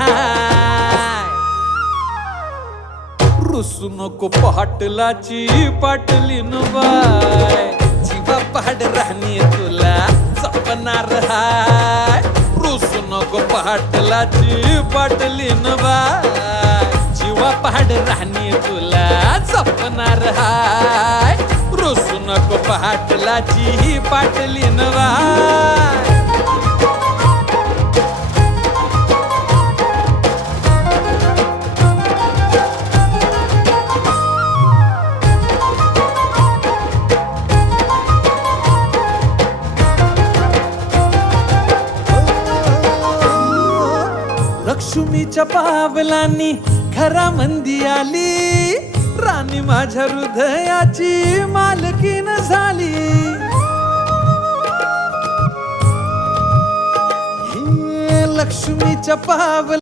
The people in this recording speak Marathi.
हाय. रुसू नको पाटलाची पाटलीन बाय, जीवा पाड राहणी तुला जपणार हाय. रुसू नको पाटलाची पाटलीन बाय, जीवा पाड राहणी तुला जपणार हाय. रुसू नको पाटलाची पाटलीन बाय. लक्ष्मीच्या पावलांनी घरामंदी आली, राणी माझ्या हृदयाची मालकीन झाली. हे लक्ष्मीच्या पावला